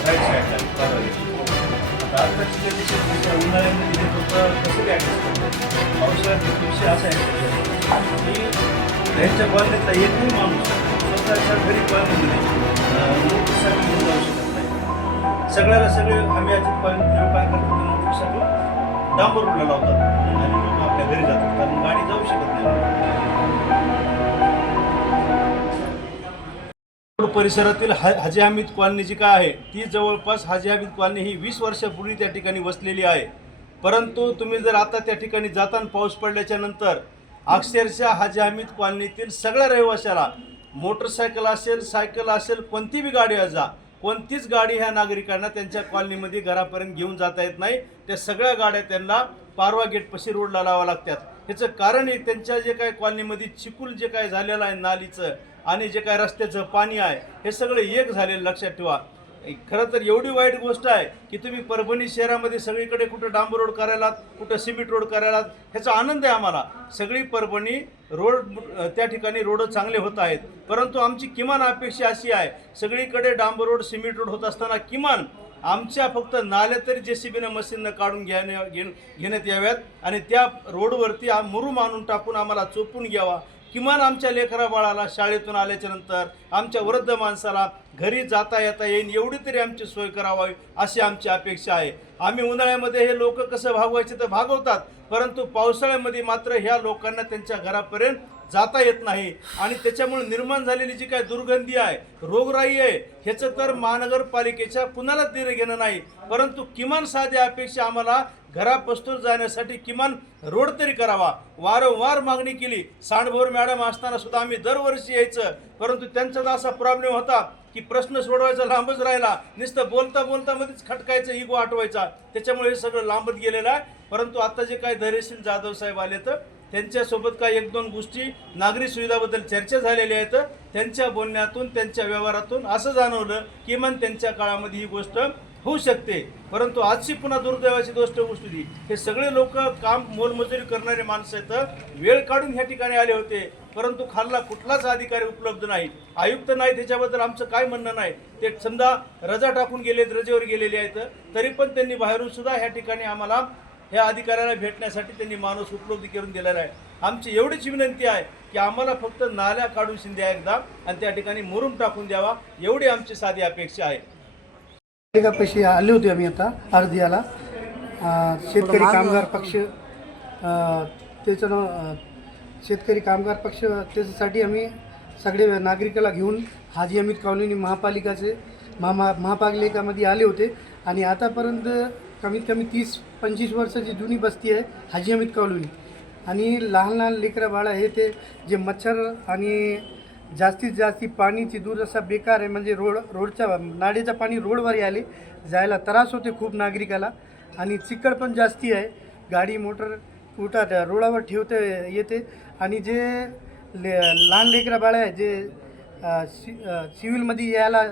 Right साईडला आता आत्ताची कंडिशन उन्हाळ्यामध्ये कसं काय पावसाळ्यात आहे की त्यांच्या कॉलनीतला एकही माणूस स्वतःच्या घरी कॉलनीमध्ये घेऊन जाऊ शकत नाही सगळ्याला सगळे आम्ही अजित कॉलनीत काय करतो सगळं डांबर रोडला लावतात आणि मग आपल्या घरी जातात कारण गाडी जाऊ शकत नाही. परिसरातील ह हाजी हमीद कॉलनी जी काय आहे ती जवळपास हाजी हमीद कॉलनी ही वीस वर्षापूर्वी त्या ठिकाणी वसलेली आहे. परंतु तुम्ही जर आता त्या ठिकाणी जाताना पाऊस पडल्याच्या नंतर अक्षरशः हाजी हमीद कॉलनीतील सगळ्या रहिवाशाला मोटरसायकल असेल सायकल असेल कोणती बी गाडी जा कोणतीच गाडी ह्या नागरिकांना त्यांच्या कॉलनीमध्ये घरापर्यंत घेऊन जाता येत नाही. त्या सगळ्या गाड्या त्यांना पारवा गेटपाशी रोडला लावा लागतात. ह्याचं कारण त्यांच्या जे काय कॉलनीमध्ये चिकूल जे काय झालेलं आहे नालीचं आणि जे काय रस्त्याचं पाणी आहे हे सगळे एक झालेलं लक्षात ठेवा. खरं तर एवढी वाईट गोष्ट आहे की तुम्ही परभणी शहरामध्ये सगळीकडे कुठं डांबर रोड करायलात कुठं सिमेंट रोड करायलात ह्याचा आनंद आहे आम्हाला. सगळी परभणी रोड त्या ठिकाणी रोड चांगले होत आहेत. परंतु आमची किमान अपेक्षा अशी आहे सगळीकडे डांबर रोड सिमेंट रोड होत असताना किमान आमच्या फक्त नाल्या तरी जे सी बीनं मशीननं काढून घेण्या घेण्यात याव्यात आणि त्या रोडवरती आ- मुरूम आणून टाकून आम्हाला चोपून घ्यावा. किमान आमच्या लेकरा बाळाला शाळेतून आल्याच्यानंतर आमच्या वृद्ध माणसाला घरी जाता येता येईल एवढी तरी आमची सोय करावी अशी आमची अपेक्षा आहे. आम्ही उन्हाळ्यामध्ये हे लोक कसं भागवायचे तर भागवतात परंतु पावसाळ्यामध्ये मात्र ह्या लोकांना त्यांच्या घरापर्यंत जाता येत नाही. आणि त्याच्यामुळे निर्माण झालेली जी काय दुर्गंधी आहे रोगराई आहे ह्याचं तर महानगरपालिकेच्या कुणालाच देणं घेणं नाही. परंतु किमान साध्या अपेक्षा आम्हाला घरापासून जाण्यासाठी किमान रोड तरी करावा. वारंवार मागणी केली. सांडभोर मॅडम असताना सुद्धा आम्ही दरवर्षी यायचं. परंतु त्यांचा तर असा प्रॉब्लेम होता की प्रश्न सोडवायचा लांबच राहिला. नुसतं बोलता बोलता मध्येच खटकायचं इगो आठवायचा त्याच्यामुळे हे सगळं लांबत गेलेलं आहे. परंतु आता जे काय धैर्यशील जाधव साहेब आले तर त्यांच्यासोबत काय एक दोन गोष्टी नागरी सुविधाबद्दल चर्चा झालेल्या आहेत. त्यांच्या बोलण्यातून त्यांच्या व्यवहारातून असं जाणवलं किमान त्यांच्या काळामध्ये ही गोष्ट होऊ शकते. परंतु आजची पुन्हा दुर्दैवाची गोष्ट गोष्ट ती हे सगळे लोक काम मोलमजुरी करणारे माणसं आहेत. वेळ काढून ह्या ठिकाणी आले होते. परंतु खालला कुठलाच अधिकारी उपलब्ध नाही. आयुक्त नाही त्याच्याबद्दल आमचं काय म्हणणं नाही. ते समजा रजा टाकून गेले रजेवर गेलेले आहेत. तरी पण त्यांनी बाहेरून सुद्धा ह्या ठिकाणी आम्हाला ह्या अधिकाऱ्याला भेटण्यासाठी त्यांनी माणूस उपलब्ध करून दिलेला आहे. आमची एवढीच विनंती आहे की आम्हाला फक्त नाल्या काढून शिंद्या एकदा आणि त्या ठिकाणी मुरुम टाकून द्यावा. एवढी आमची साधी अपेक्षा आहे. पैसे आले होते आम्ही आता अर्ज याला अं, शेतकरी कामगार पक्ष त्याचं नाव शेतकरी कामगार पक्ष त्याच्यासाठी आम्ही सगळे नागरिकाला घेऊन हाजी अमित कॉलनी महापालिकाचे महा महापालिकामध्ये आले होते. आणि आतापर्यंत कमीत कमी तीस पंचवीस वर्षाची जुनी बस्ती आहे हाजी अमित कॉलनी. आणि लहान लहान लेकरं बाळं हे ते जे मच्छर आणि जास्तीत जास्ती पाणीची दुरवस्था बेकार आहे. म्हणजे रोड रोडच्या नाडीचं पाणी रोडवर आले. जायला त्रास होते खूप नागरिकाला. आणि चिकट पण जास्ती आहे. गाडी मोटर कुठं त्या रोडावर ठेवते येते. आणि जे ले लहान लेकरा बाळं आहे जे सि सिव्हिलमध्ये यायला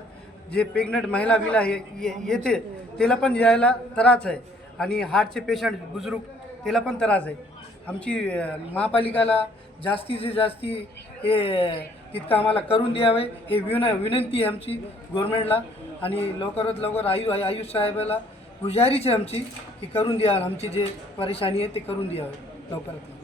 जे प्रेग्नंट महिला बिला हे ये- येते त्याला पण यायला त्रास आहे. आणि हार्टचे पेशंट बुजुर्ग त्याला पण त्रास आहे. आमची महापालिकाला जास्तीत जास्ती हे तितकं आम्हाला करून द्यावे हे विन विनंती आहे आमची गव्हर्नमेंटला आणि लवकरात लवकर आयु आयुष साहेबाला गुजारीच आहे आमची की करून द्या आमची जे परेशानी आहे ते करून द्यावे लवकरात लवकर.